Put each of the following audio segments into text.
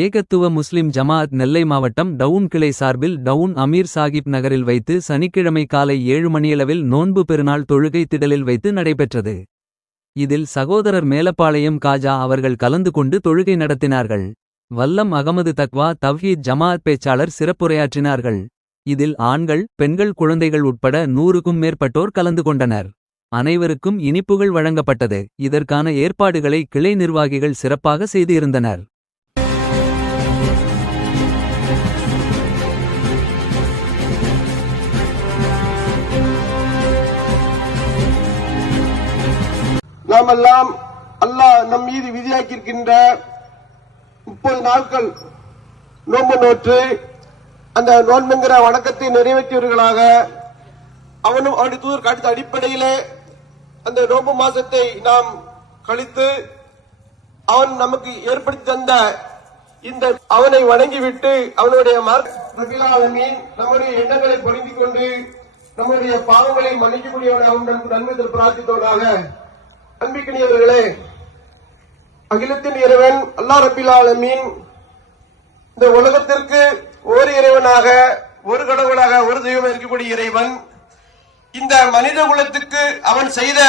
ஏகத்துவ முஸ்லிம் ஜமாஅத் நெல்லை மாவட்டம் டவுன் கிளை சார்பில் டவுன் அமீர் சாகிப் நகரில் வைத்து சனிக்கிழமை காலை 7 மணியளவில் நோன்பு பெருநாள் தொழுகை திடலில் வைத்து நடைபெற்றது. இதில் சகோதரர் மேலப்பாளையம் காஜா அவர்கள் கலந்து கொண்டு தொழுகை நடத்தினார்கள். வல்லம் அகமது தக்வா தவ்ஹீத் ஜமாஅத் பேச்சாளர் சிறப்புரையாற்றினார்கள். இதில் ஆண்கள் பெண்கள் குழந்தைகள் உட்பட 100க்கும் மேற்பட்டோர் கலந்து கொண்டனர். அனைவருக்கும் இனிப்புகள் வழங்கப்பட்டது. இதற்கான ஏற்பாடுகளை கிளை நிர்வாகிகள் சிறப்பாக செய்திருந்தனர். நாமெல்லாம் அல்லாஹ் நம் மீது விதியாக்கியிருக்கின்ற 30 நாட்கள் நோன்பு நோற்று அந்த நோன்புங்கிற வணக்கத்தை நிறைவேற்றியவர்களாக அவனும் அவனுடைய தூதர் காட்டிய அடிப்படையிலே அந்த நோன்பு மாசத்தை நாம் கழித்து அவன் நமக்கு ஏற்படுத்தி தந்த இந்த அவனை வணங்கிவிட்டு அவனுடைய நம்முடைய எண்ணங்களை பொருந்திக் கொண்டு நம்முடைய பாவங்களை மன்னிக்கக்கூடியவனை அவன் நன்மை பிரார்த்தித்தவனாக. அன்பிற்கினியவர்களே, அகிலத்தின் இறைவன் அல்லாஹ் ரப்பில் ஆலமீன் இந்த உலகத்திற்கு ஒரு இறைவனாக ஒரு கடவுளாக ஒரு தெய்வம் இருக்கக்கூடிய இறைவன் இந்த மனித குலத்துக்கு அவன் செய்த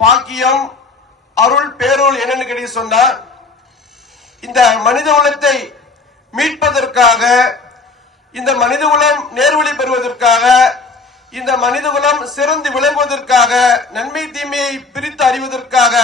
பாக்கியம் அருள் பேருள் என்னன்னு கேட்டு சொன்னார். இந்த மனித குலத்தை மீட்பதற்காக, இந்த மனித குலம் நேர்வழி பெறுவதற்காக, இந்த மனித குலம் சிறந்து விளங்குவதற்காக, நன்மை தீமையை பிரித்து அறிவதற்காக